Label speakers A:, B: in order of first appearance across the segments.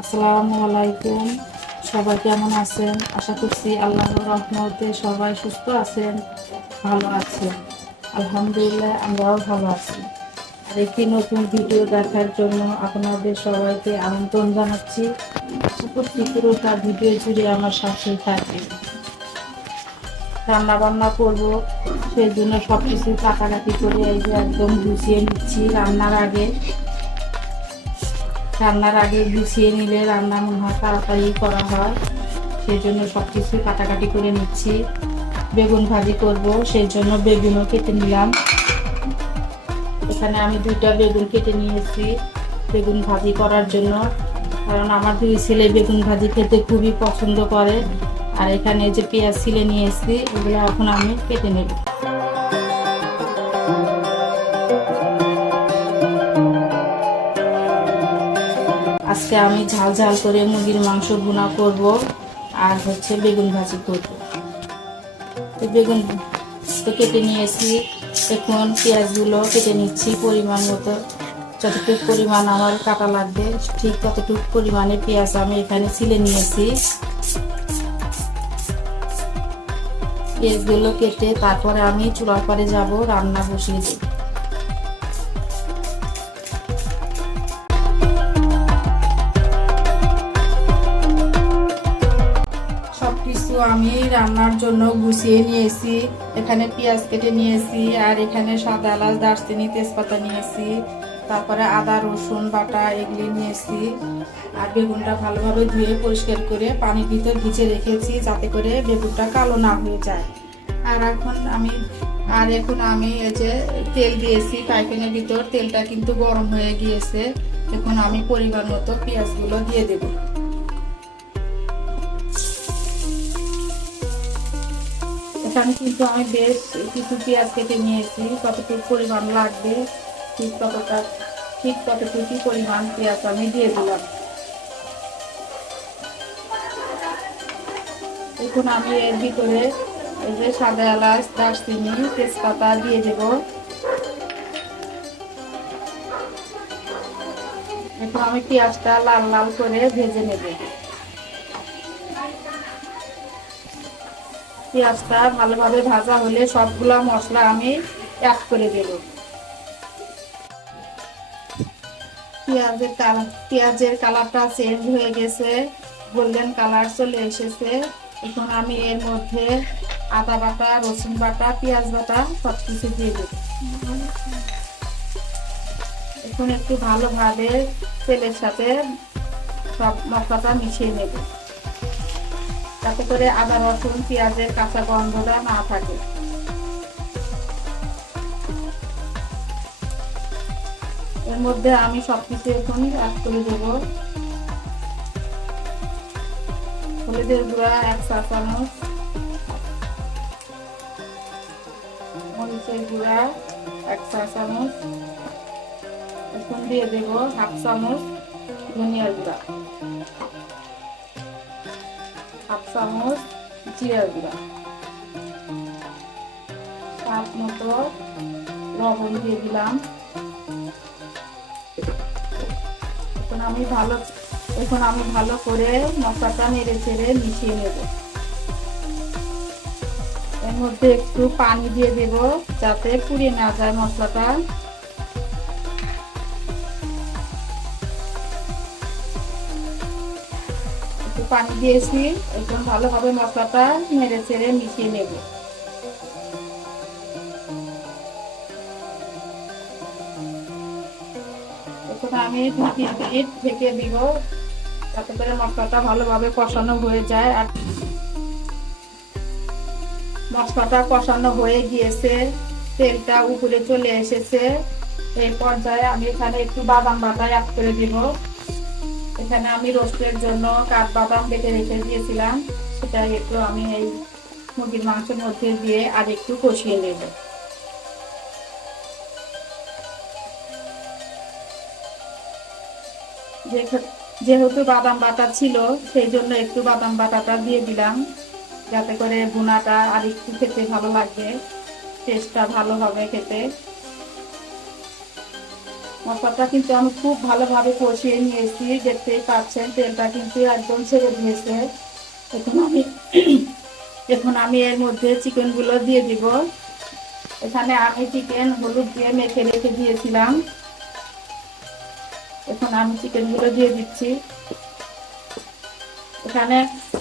A: আসসালামু আলাইকুম। সবাই কেমন আছেন? আশা করছি আল্লাহর রহমতে সবাই সুস্থ আছেন, ভালো আছেন। আলহামদুলিল্লাহ, আমরাও ভালো আছি। আর একটি নতুন ভিডিও দেখার জন্য আপনাদের সবাইকে আমন্ত্রণ জানাচ্ছি। পুরোটা ভিডিও জুড়ে আমার সাথে থাকবে রান্না বান্না করব, সেই জন্য সব কিছু কাটাকাটি করে এই যে একদম গুছিয়ে নিচ্ছি রান্নার আগে। রান্নার আগে গুছিয়ে নিলে রান্না মনে হয় তাড়াতাড়ি করা হয়। সেই জন্য সব কিছু কাটাকাটি করে নিচ্ছি। বেগুন ভাজি করব সেই জন্য বেগুনও কেটে নিলাম। এখানে আমি দুইটা বেগুন কেটে নিয়েছি বেগুন ভাজি করার জন্য। কারণ আমার দুই ছেলে বেগুন ভাজি খেতে খুবই পছন্দ করে। আর এখানে যে পেঁয়াজ ছিলে নিয়েছি, এগুলো এখন আমি কেটে নেব। আজকে আমি ঝাল ঝাল করে মুরগির মাংস ভুনা করব আর হচ্ছে বেগুন ভাজি করব। তো বেগুন তো কেটে নিয়েছি। এখন পেঁয়াজগুলো কেটে নিচ্ছি পরিমাণ মতো। যতটুকু পরিমাণ আমার কাটা লাগবে, ঠিক ততটুকু পরিমাণে পেঁয়াজ আমি এখানে ছিলে নিয়েছি। পেঁয়াজগুলো কেটে তারপরে আমি চুলার পরে যাব, রান্না বসিয়ে দেব। আমি রান্নার জন্য গুছিয়ে নিয়েছি, এখানে পেঁয়াজ কেটে নিয়েছি আর এখানে সাদা এলাচ, দারচিনি, তেজপাতা নিয়েছি, তারপরে আদা, রসুন, বাটা এগুলি নিয়েছি আর বেগুনটা ভালোভাবে ধুয়ে পরিষ্কার করে পানির ভিতর ভিজে রেখেছি যাতে করে বেগুনটা কালো না হয়ে যায়। আর এখন আমি, আর এখন আমি এই যে তেল দিয়েছি, পাইপেনের ভিতর তেলটা কিন্তু গরম হয়ে গিয়েছে, এখন আমি পরিমাণ মতো পেঁয়াজগুলো দিয়ে দেবো। এখানে কিন্তু আমি বেশ কিছু পেঁয়াজ কেটে নিয়েছি। কতটুকু পরিমাণ লাগবে, ঠিক কতটা ঠিক কতটুকু পরিমাণ পেঁয়াজ আমি দিয়ে দিলাম। এখন আমি এর ভিতরে এই যে সাদা এলাচ, দারচিনি, তেজপাতা দিয়ে দেব। এখন আমি পেঁয়াজটা লাল লাল করে ভেজে নেব। পেঁয়াজটা ভালোভাবে ভাজা হলে সবগুলা মশলা আমি অ্যাড করে দেব। পেঁয়াজের কালার, পেঁয়াজের কালারটা চেঞ্জ হয়ে গেছে গোল্ডেন কালার চলে এসেছে। এখন আমি এর মধ্যে আদা বাটা, রসুন বাটা, পেঁয়াজ বাটা সব কিছু দিয়ে দেব। এখন একটু ভালোভাবে তেলের সাথে সব মশলাটা মিশিয়ে নেব। যাতে করে আদা, রসুন, পেঁয়াজের কাঁচা গন্ধটা না থাকে। এর মধ্যে আমি সবকিছু এখন অ্যাড করে দেবো। হলুদের গুঁড়া, এক চা চামচ। মরিচের গুঁড়া, এক চা চামচ। এখন দিয়ে দেব হাফ চামচ ধনিয়ার গুঁড়া। হাফ চামচ জিরার গুঁড়া। স্বাদ মতো লবণ দিয়ে দিলাম। এখন আমি ভালো, এখন আমি ভালো করে মশলাটা নেড়ে চেড়ে মিশিয়ে নেব। এর মধ্যে একটু পানি দিয়ে দেব যাতে পুড়িয়ে না যায় মশলাটা। পানি দিয়েছি, একদম ভালোভাবে মশলাটা নেড়ে চেড়ে মিশিয়ে নেব। এখন আমি দু তিন মিনিট ঢেকে দিব, যাতে করে মশলাটা ভালোভাবে কষানো হয়ে যায়। আর মশলাটা কষানো হয়ে গিয়েছে, তেলটা উপরে চলে এসেছে। এই পর্যায়ে আমি এখানে একটু বাদাম বাটা অ্যাড করে দিব। এখানে আমি রোস্টের জন্য কাঠ বাদাম বেটে রেখে দিয়েছিলাম। সেটা একটু আমি এই মুরগির মাংসের মধ্যে দিয়ে আর একটু কষিয়ে নেব। যেহেতু বাদাম বাটা ছিল, সেই জন্য একটু বাদাম বাটাটা দিয়ে দিলাম। যাতে করে ভুনাটা আর একটু খেতে ভালো লাগবে টেস্টটা ভালো হবে খেতে। মশলাটা কিন্তু আমি খুব ভালোভাবে কষিয়ে নিয়েছি, দেখতেই পাচ্ছেন, তেলটা কিন্তু একদম ছেড়ে দিয়েছে। এখন আমি এখন আমি এর মধ্যে চিকেনগুলো দিয়ে দিব। এখানে আমি চিকেন হলুদ দিয়ে মেখে রেখে দিয়েছিলাম। এখন আমি চিকেনগুলো দিয়ে দিচ্ছি। এখানে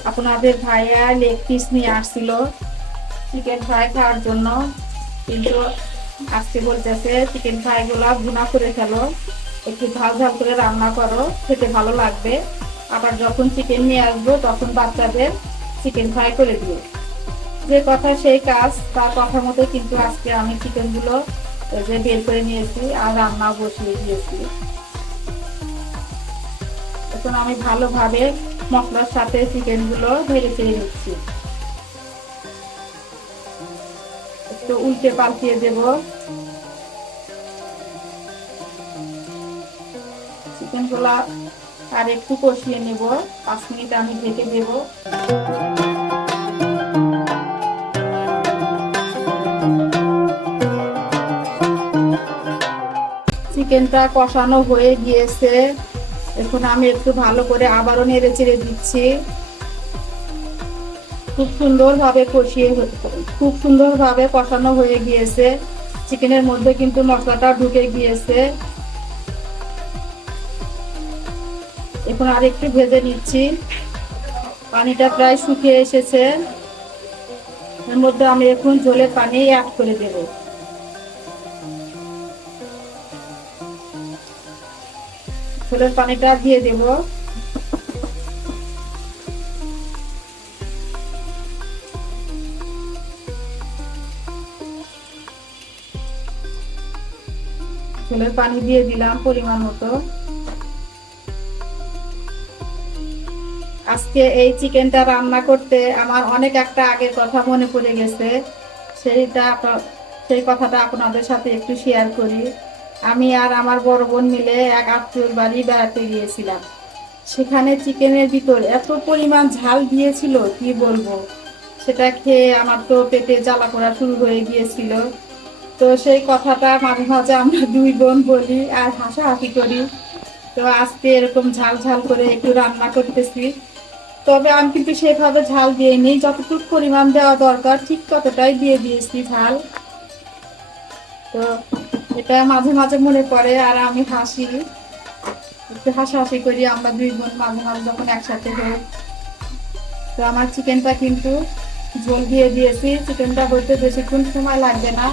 A: আপনাদের ভাইয়া লেগ পিস নিয়ে আসছিল। চিকেন ফ্রাই খাওয়ার জন্য, কিন্তু আজকে বলতেছে চিকেন ফ্রাই গুলা ভুনা করে ফেলো, একটু ঝাল ঝাল করে রান্না করো, খেতে ভালো লাগবে। আবার যখন চিকেন নিয়ে আসব, তখন বাচ্চাদের চিকেন ফ্রাই করে দিও। যে কথা সেই কাজ, তার কথা মতো কিন্তু আজকে আমি চিকেনগুলো যে বের করে নিয়েছি আর রান্না বসিয়ে দিয়েছি। এখন আমি ভালোভাবে মশলার সাথে চিকেনগুলো ভেজে চেড়ে নিচ্ছি। একটু উল্টে পাল্টিয়ে দেব। চিকেনগুলা আর একটু কষিয়ে নেব। পাঁচ মিনিট আমি ঢেকে দেব। চিকেনটা কষানো হয়ে গিয়েছে। এখন আমি একটু ভালো করে আবারও নেড়ে চেড়ে দিচ্ছি। খুব সুন্দরভাবে কষিয়ে খুব সুন্দরভাবে কষানো হয়ে গিয়েছে। চিকেনের মধ্যে কিন্তু মশলাটা ঢুকে গিয়েছে। এখন আর একটু ভেজে নিচ্ছি। পানিটা প্রায় শুকিয়ে এসেছে। এর মধ্যে আমি এখন জলের পানি অ্যাড করে দেব। ঝোলের পানিটা দিয়ে দেবো। পানি দিয়ে দিলাম পরিমাণ মতো। আজকে এই চিকেনটা রান্না করতে আমার অনেক একটা আগের কথা মনে পড়ে গেছে। সেইটা সেই কথাটা আপনাদের সাথে একটু শেয়ার করি। আমি আর আমার বড় বোন মিলে এক আত্মীয় বাড়ি বেড়াতে গিয়েছিলাম। সেখানে চিকেনের ভিতর এত পরিমাণ ঝাল দিয়েছিল, কি বলব? সেটা খেয়ে আমার তো পেটে জ্বালা করা শুরু হয়ে গিয়েছিল। তো সেই কথাটা মাঝে মাঝে আমরা দুই বোন বলি আর হাসাহাসি করি। তো আজকে এরকম ঝাল ঝাল করে একটু রান্না করতেছি। তবে আমি কিন্তু সেভাবে ঝাল দিয়ে নিই, যতটুকু পরিমাণ দেওয়া দরকার ঠিক ততটাই দিয়ে দিয়েছি ঝাল। তো এটা মাঝে মাঝে মনে পড়ে আর আমি হাসি, একটু হাসাহাসি করি আমরা দুই বোন মাঝে মাঝে যখন একসাথে হই। তো আমার চিকেনটা কিন্তু ঝোল দিয়ে দিয়েছি, চিকেনটা হইতে বেশিক্ষণ সময় লাগবে না।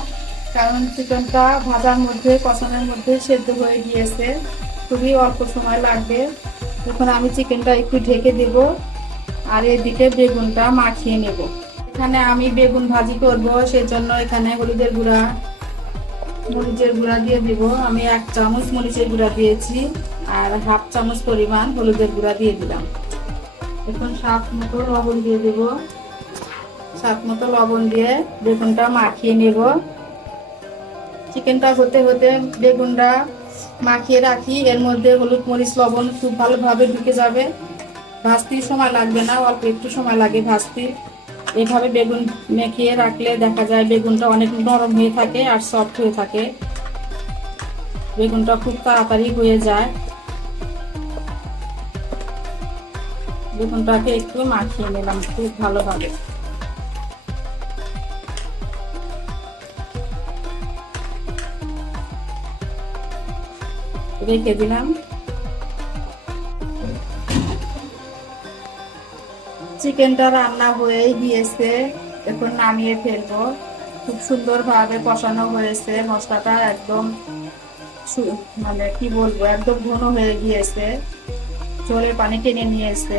A: কারণ চিকেনটা ভাজার মধ্যে, কষানোর মধ্যে সেদ্ধ হয়ে গিয়েছে। খুবই অল্প সময় লাগবে। এখন আমি চিকেনটা একটু ঢেকে দেব আর এদিকে বেগুনটা মাখিয়ে নেব। এখানে আমি বেগুন ভাজি করব, সেজন্য এখানে হলুদের গুঁড়া, মরিচের গুঁড়া দিয়ে দিব। আমি এক চামচ মরিচের গুঁড়া দিয়েছি আর হাফ চামচ পরিমাণ হলুদের গুঁড়া দিয়ে দিলাম। এখন সাত মতো লবণ দিয়ে দেব। সাত মতো লবণ দিয়ে বেগুনটা মাখিয়ে নেব। চিকেনটা হতে হতে বেগুনটা মাখিয়ে রাখি। এর মধ্যে হলুদ মরিচ, লবণ খুব ভালোভাবে ঢুকে যাবে। ভাজতির সময় লাগবে না, অল্প একটু সময় লাগে ভাজতে। এভাবে বেগুন মেখিয়ে রাখলে দেখা যায় বেগুনটা অনেক নরম হয়ে থাকে আর সফট হয়ে থাকে। বেগুনটা খুব তাড়াতাড়ি হয়ে যায়। বেগুনটাকে একটু মাখিয়ে নিলাম খুব ভালোভাবে। রেখে দিলাম। চিকেনটা রান্না হয়ে গিয়েছে, এখন নামিয়ে ফেলব। খুব সুন্দর ভাবে কষানো হয়েছে, মশলাটা একদম মানে কি বলব, একদম ঘন হয়ে গিয়েছে। জলের পানি টেনে নিয়েছে।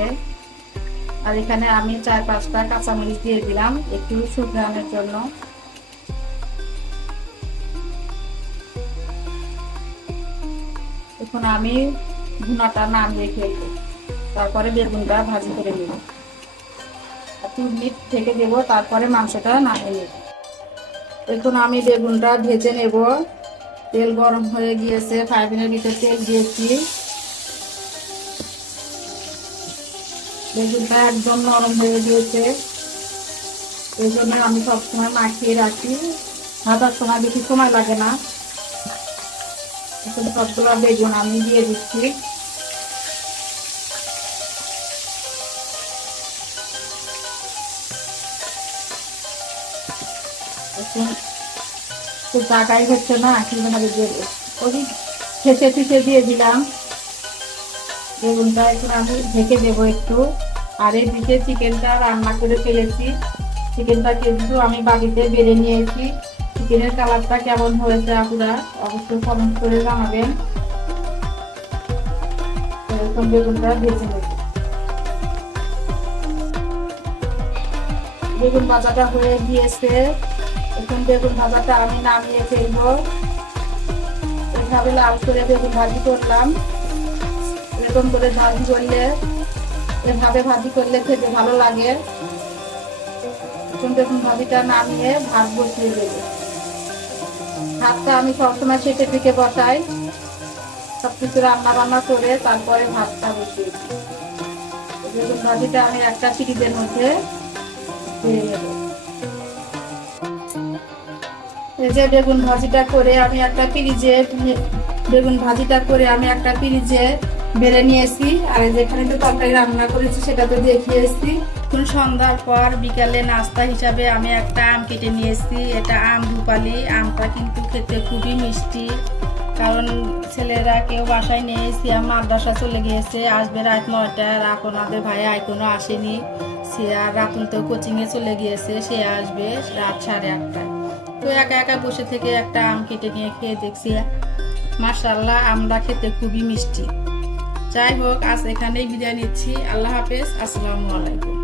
A: আর এখানে আমি চার পাঁচটা কাঁচামরিচ দিয়ে দিলাম, একটু শুকনানোর জন্য। এখন আমি ভুনাটা নামিয়ে ফেলব। তারপরে বেগুনটা ভাজি করে নেব। দু মিনিট থেকে দেবো, তারপরে মাংসটা নামিয়ে নেব। এখন আমি বেগুনটা ভেজে নেব। তেল গরম হয়ে গিয়েছে, ফাইভিনের ভিতরে তেল দিয়েছি। বেগুনটা একদম নরম হয়ে গিয়েছে। এই জন্য আমি সবসময় মাখিয়ে রাখি। ভাজার সময় বেশি সময় লাগে না। এখন সবগুলো বেগুন আমি দিয়ে দিচ্ছি। তো জায়গায় হচ্ছে না কীভাবে দেবো ওই শেষে পিষে দিয়ে দিলাম। বেগুনটা এখন আমি ঢেকে দেবো একটু। আর এই দিকে চিকেনটা রান্না করে ফেলেছি। চিকেনটা কিন্তু আমি বাড়িতে বেড়ে নিয়েছি। চিকেনের কালারটা কেমন হয়েছে আপনারা অবশ্যই কমেন্ট করে জানাবেন। বেগুনটা ভেজে নেব। বেগুন ভাজাটা হয়ে গিয়েছে। এখন বেগুন ভাজাটা আমি নামিয়ে ফেলব। এভাবে লাল করে বেগুন ভাজি করলাম। এরকম করে ভাজি করলে, এভাবে ভাজি করলে খেতে ভালো লাগে। এখন বেগুন ভাজিটা নামিয়ে ভাত বসিয়ে দেবো। ভাতটা আমি সবসময় শেষের দিকে বসাই। সবকিছু রান্না বান্না করে তারপরে ভাতটা বসিয়ে বেগুন ভাজিটা আমি একটা সিরিজের মধ্যে এই যে বেগুন ভাজিটা করে আমি একটা ফ্রিজে বেগুন ভাজিটা করে আমি একটা ফ্রিজে বেড়ে নিয়েছি। আর যেখানে তো তরকারি রান্না করেছি, সেটা তো দেখিয়েছি। এখন সন্ধ্যার পর বিকালে নাস্তা হিসাবে আমি একটা আম কেটে নিয়েছি এটা আম রূপালি আমটা কিন্তু খেতে খুবই মিষ্টি। কারণ ছেলেরা কেউ বাসায় নিয়ে সিয়াম মাদ্রাসা চলে গিয়েছে, আসবে রাত নয়টায় আর আপনাদের ভাই এখনও আসেনি। সে আর রাতুন তো কোচিংয়ে চলে গিয়েছে, সে আসবে রাত সাড়ে আটটায়। তো একা একা বসে থেকে একটা আম কেটে নিয়ে খেয়ে দেখছি মার্শাল্লাহ আমরা খেতে খুবই মিষ্টি। যাই হোক, আজ এখানেই বিদায় নিচ্ছি। আল্লাহ হাফেজ, আসসালামু আলাইকুম।